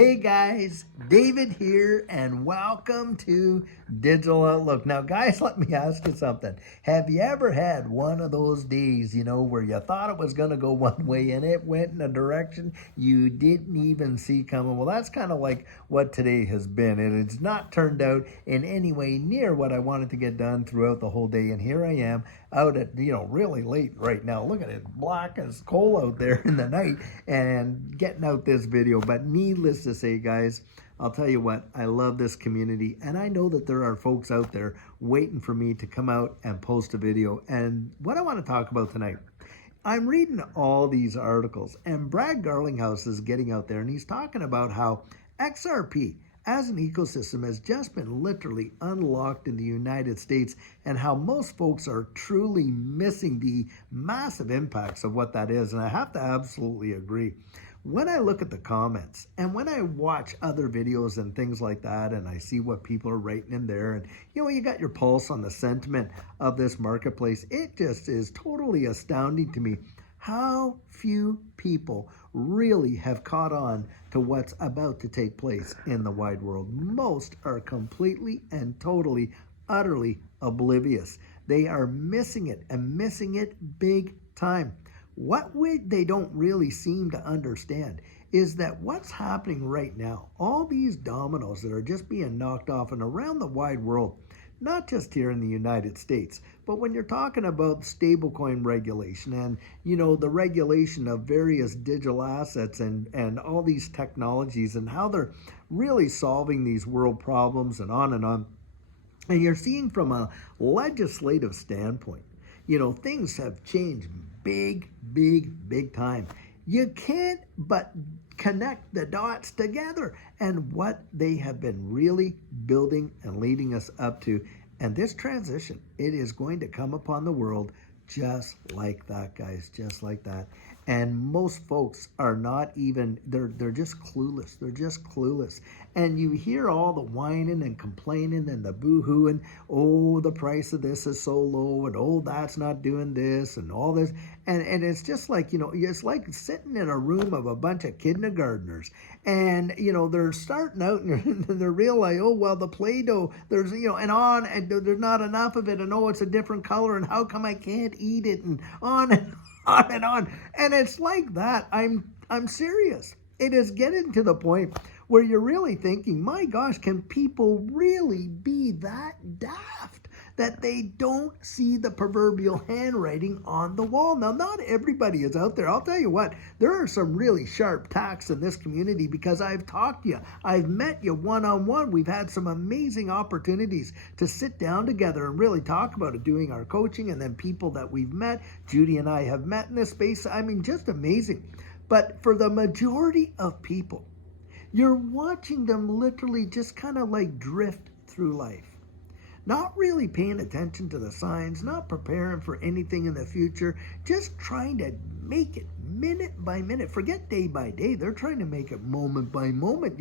Hey guys, David here, and welcome to Digital Outlook. Now, guys, let me ask you something. Have you ever had one of those days, where you thought it was going to go one way and it went in a direction you didn't even see coming? Well, that's kind of like what today has been. And it's not turned out in any way near what I wanted to get done throughout the whole day. And here I am out at, really late right now. Look at it, black as coal out there in the night and getting out this video. But needless to say, guys, I'll tell you what, I love this community, and I know that there are folks out there waiting for me to come out and post a video. And what I want to talk about tonight, I'm reading all these articles, and Brad Garlinghouse is getting out there, and he's talking about how XRP as an ecosystem has just been literally unlocked in the United States, and how most folks are truly missing the massive impacts of what that is. And I have to absolutely agree. When I look at the comments and when I watch other videos and things like that, and I see what people are writing in there, and you got your pulse on the sentiment of this marketplace, it just is totally astounding to me how few people really have caught on to what's about to take place in the wide world. Most are completely and totally, utterly oblivious. They are missing it, and missing it big time. What they don't really seem to understand is that what's happening right now, all these dominoes that are just being knocked off and around the wide world, not just here in the United States, but when you're talking about stablecoin regulation and, the regulation of various digital assets and all these technologies and how they're really solving these world problems and on and on. And you're seeing from a legislative standpoint, things have changed big time. You can't but connect the dots together and what they have been really building and leading us up to. And this transition, it is going to come upon the world just like that, guys, just like that. And most folks are not even, they're just clueless. They're just clueless. And you hear all the whining and complaining and the boo-hooing. Oh, the price of this is so low, and oh, that's not doing this and all this. And it's just like, it's like sitting in a room of a bunch of kindergartners. And, they're starting out and they're realizing, oh, well, the Play-Doh, there's, and there's not enough of it. And oh, it's a different color. And how come I can't eat it? And on and on and on. And it's like that. I'm serious. It is getting to the point where you're really thinking, my gosh, can people really be that daft that they don't see the proverbial handwriting on the wall? Now, not everybody is out there. I'll tell you what, there are some really sharp tacks in this community because I've talked to you. I've met you one-on-one. We've had some amazing opportunities to sit down together and really talk about it, doing our coaching, and then people that we've met. Judy and I have met in this space. I mean, just amazing. But for the majority of people, you're watching them literally just kind of like drift through life. Not really paying attention to the signs, not preparing for anything in the future, just trying to make it minute by minute. Forget day by day. They're trying to make it moment by moment,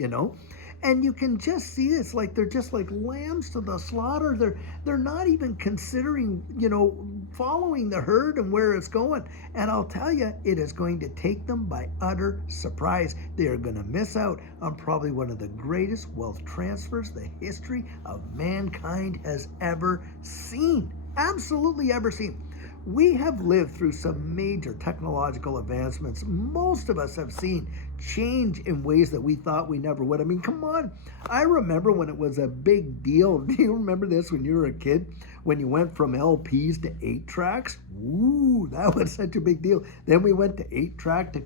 And you can just see it's like they're just like lambs to the slaughter. They're not even considering, following the herd and where it's going. And I'll tell you, it is going to take them by utter surprise. They are going to miss out on probably one of the greatest wealth transfers the history of mankind has ever seen. Absolutely ever seen. We have lived through some major technological advancements. Most of us have seen change in ways that we thought we never would. I mean, come on. I remember when it was a big deal. Do you remember this when you were a kid? When you went from LPs to 8-tracks? Ooh, that was such a big deal. Then we went to 8-track to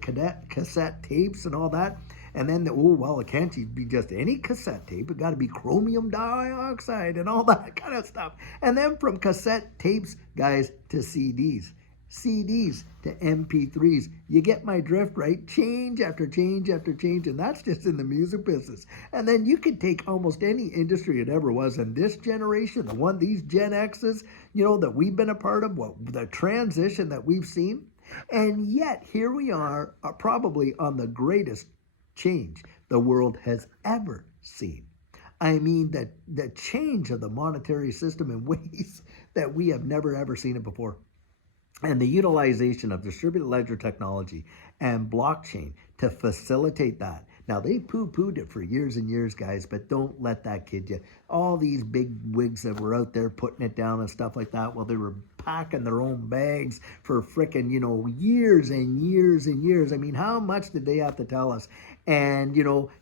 cassette tapes and all that. And then, it can't be just any cassette tape. It got to be chromium dioxide and all that kind of stuff. And then from cassette tapes, guys, to CDs. CDs to MP3s. You get my drift, right? Change after change after change. And that's just in the music business. And then you could take almost any industry it ever was. And this generation, these Gen X's, that we've been a part of, the transition that we've seen. And yet, here we are probably on the greatest change the world has ever seen. I mean, the change of the monetary system in ways that we have never ever seen it before. And the utilization of distributed ledger technology and blockchain to facilitate that. Now, they poo-pooed it for years and years, guys, but don't let that kid you. All these big wigs that were out there putting it down and stuff like that, well, they were packing their own bags for frickin', years and years and years. I mean, how much did they have to tell us? And,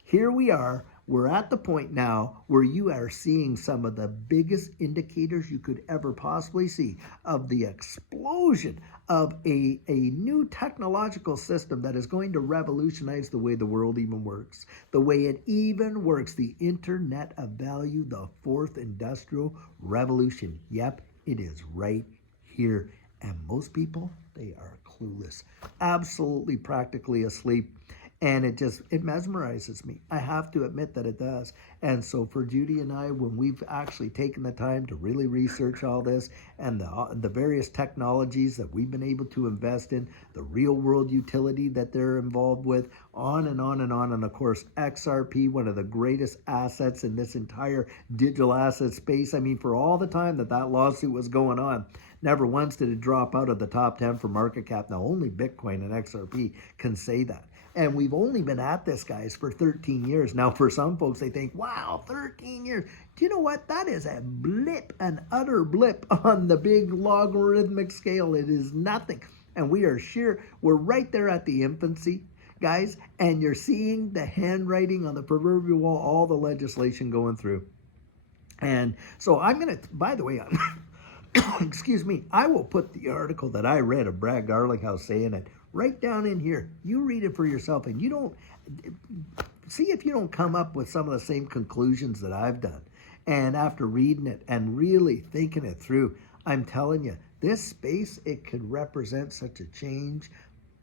here we are. We're at the point now where you are seeing some of the biggest indicators you could ever possibly see of the explosion of a new technological system that is going to revolutionize the way the world even works, the way it even works, the Internet of Value, the fourth industrial revolution. Yep, it is right here. And most people, they are clueless, absolutely practically asleep. And it mesmerizes me. I have to admit that it does. And so for Judy and I, when we've actually taken the time to really research all this and the various technologies that we've been able to invest in, the real world utility that they're involved with, on and on and on. And of course, XRP, one of the greatest assets in this entire digital asset space. I mean, for all the time that lawsuit was going on, never once did it drop out of the top 10 for market cap. Now, only Bitcoin and XRP can say that. And we've only been at this, guys, for 13 years. Now, for some folks, they think, wow, 13 years. Do you know what? That is a blip, an utter blip on the big logarithmic scale. It is nothing. And we're right there at the infancy, guys. And you're seeing the handwriting on the proverbial wall, all the legislation going through. And so I'm going to, by the way, excuse me, I will put the article that I read of Brad Garlinghouse saying it right down in here. You read it for yourself, and you don't see if you don't come up with some of the same conclusions that I've done. And after reading it and really thinking it through, I'm telling you, this space, it could represent such a change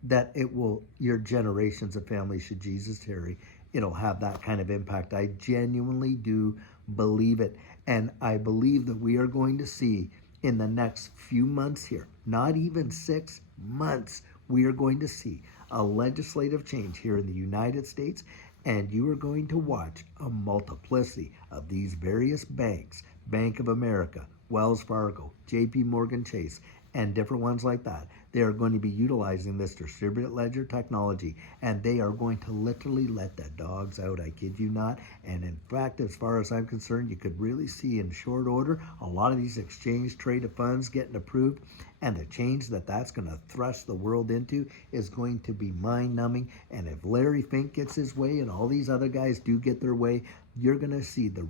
that it will, your generations of families, should Jesus tarry, it'll have that kind of impact. I genuinely do believe it. And I believe that we are going to see in the next few months here, not even 6 months, we are going to see a legislative change here in the United States, and you are going to watch a multiplicity of these various banks, Bank of America, Wells Fargo, JP Morgan Chase, and different ones like that. They are going to be utilizing this distributed ledger technology, and they are going to literally let the dogs out, I kid you not. And in fact, as far as I'm concerned, you could really see in short order a lot of these exchange traded funds getting approved, and the change that that's going to thrust the world into is going to be mind-numbing. And if Larry Fink gets his way and all these other guys do get their way, you're going to see the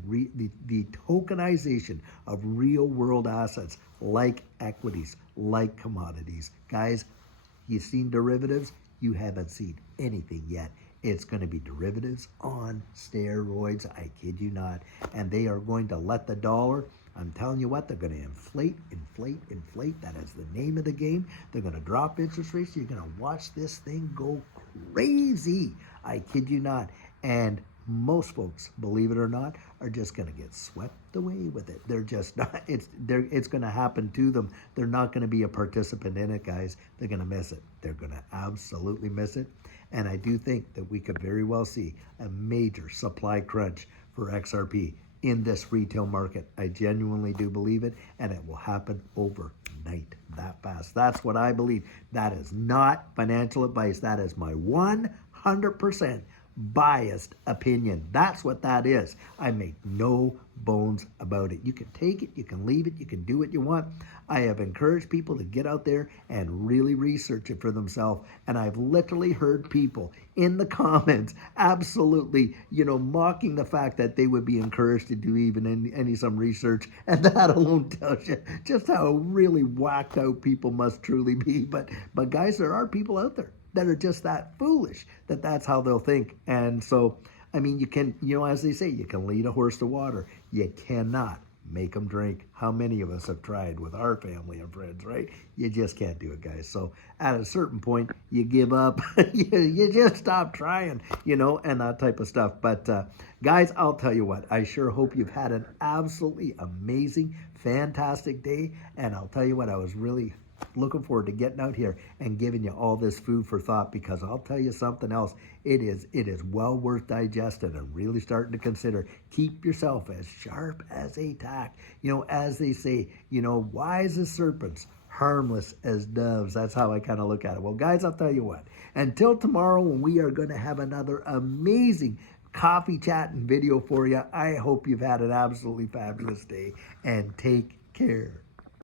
tokenization of real-world assets like equities, like commodities. Guys, you've seen derivatives. You haven't seen anything yet. It's going to be derivatives on steroids. I kid you not. And they are going to let the dollar, I'm telling you what, they're going to inflate. That is the name of the game. They're going to drop interest rates. You're going to watch this thing go crazy. I kid you not. And most folks, believe it or not, are just going to get swept away with it. They're just not, it's going to happen to them. They're not going to be a participant in it, guys. They're going to miss it. They're going to absolutely miss it. And I do think that we could very well see a major supply crunch for XRP in this retail market. I genuinely do believe it, and it will happen overnight, that fast. That's what I believe. That is not financial advice. That is my 100% biased opinion. That's what that is. I make no bones about it. You can take it, you can leave it, you can do what you want. I have encouraged people to get out there and really research it for themselves. And I've literally heard people in the comments absolutely, mocking the fact that they would be encouraged to do even some research. And that alone tells you just how really whacked out people must truly be. But guys, there are people out there that are just that foolish that that's how they'll think. And so, I mean, you can, as they say, you can lead a horse to water. You cannot make them drink. How many of us have tried with our family and friends, right? You just can't do it, guys. So at a certain point, you give up. you just stop trying, and that type of stuff. But guys, I'll tell you what, I sure hope you've had an absolutely amazing, fantastic day. And I'll tell you what, I was really looking forward to getting out here and giving you all this food for thought, because I'll tell you something else. It is well worth digesting and really starting to consider. Keep yourself as sharp as a tack. As they say, wise as serpents, harmless as doves. That's how I kind of look at it. Well, guys, I'll tell you what. Until tomorrow, when we are going to have another amazing coffee chat and video for you, I hope you've had an absolutely fabulous day, and take care.